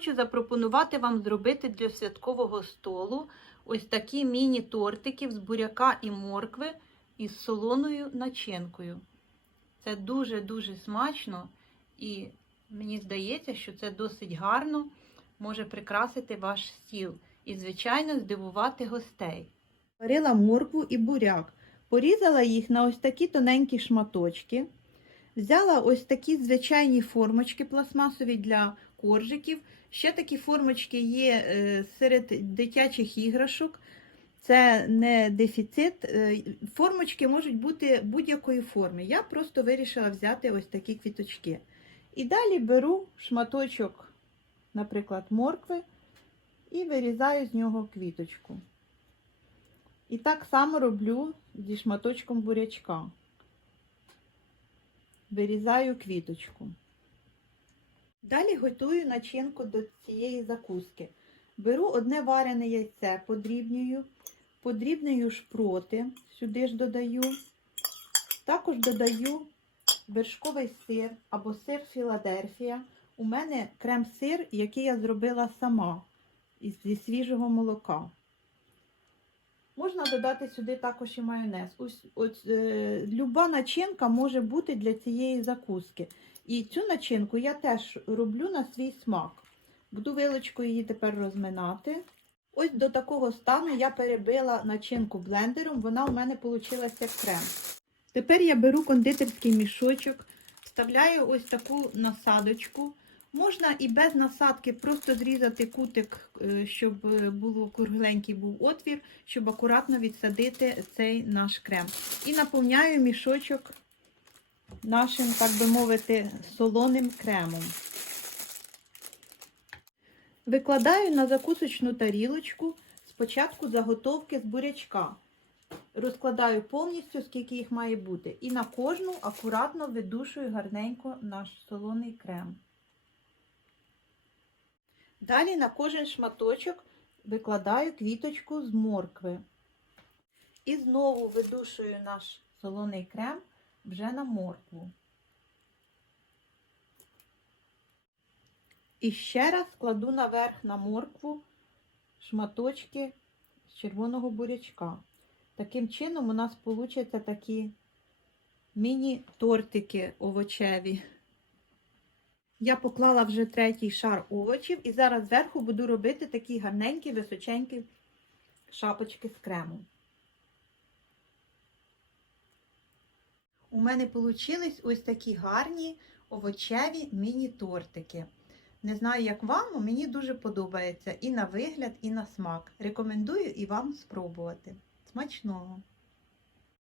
Хочу запропонувати вам зробити для святкового столу ось такі міні-тортики з буряка і моркви із солоною начинкою. Це дуже-дуже смачно і мені здається, що це досить гарно може прикрасити ваш стіл і, звичайно, здивувати гостей. Варила моркву і буряк, порізала їх на ось такі тоненькі шматочки. Взяла ось такі звичайні формочки пластмасові для коржиків. Ще такі формочки є е, серед дитячих іграшок. Це не дефіцит. Е, Формочки можуть бути будь-якої форми. Я просто вирішила взяти ось такі квіточки. І далі беру шматочок, наприклад, моркви і вирізаю з нього квіточку. І так само роблю зі шматочком бурячка. Вирізаю квіточку. Далі готую начинку до цієї закуски. Беру одне варене яйце, подрібнюю, подрібнюю шпроти, сюди ж додаю. Також додаю вершковий сир або сир Філадельфія. У мене крем-сир, який я зробила сама зі свіжого молока. Можна додати сюди також і майонез. Ось, ось, е, люба начинка може бути для цієї закуски. І цю начинку я теж роблю на свій смак. Буду вилочкою її тепер розминати. Ось до такого стану я перебила начинку блендером, вона у мене вийшла як крем. Тепер я беру кондитерський мішочок, вставляю ось таку насадочку. Можна і без насадки просто зрізати кутик, е, щоб е, було кругленький був отвір, щоб акуратно відсадити цей наш крем. І наповняю мішочок нашим, так би мовити, солоним кремом. Викладаю на закусочну тарілочку спочатку заготовки з бурячка. Розкладаю повністю, скільки їх має бути. І на кожну акуратно видушую гарненько наш солоний крем. Далі на кожен шматочок викладаю квіточку з моркви. І знову видушую наш солоний крем вже на моркву. І ще раз кладу наверх на моркву шматочки з червоного бурячка. Таким чином у нас получаться такі міні-тортики овочеві. Я поклала вже третій шар овочів і зараз зверху буду робити такі гарненькі, височенькі шапочки з крему. У мене вийшли ось такі гарні овочеві міні-тортики. Не знаю, як вам, мені дуже подобається і на вигляд, і на смак. Рекомендую і вам спробувати. Смачного!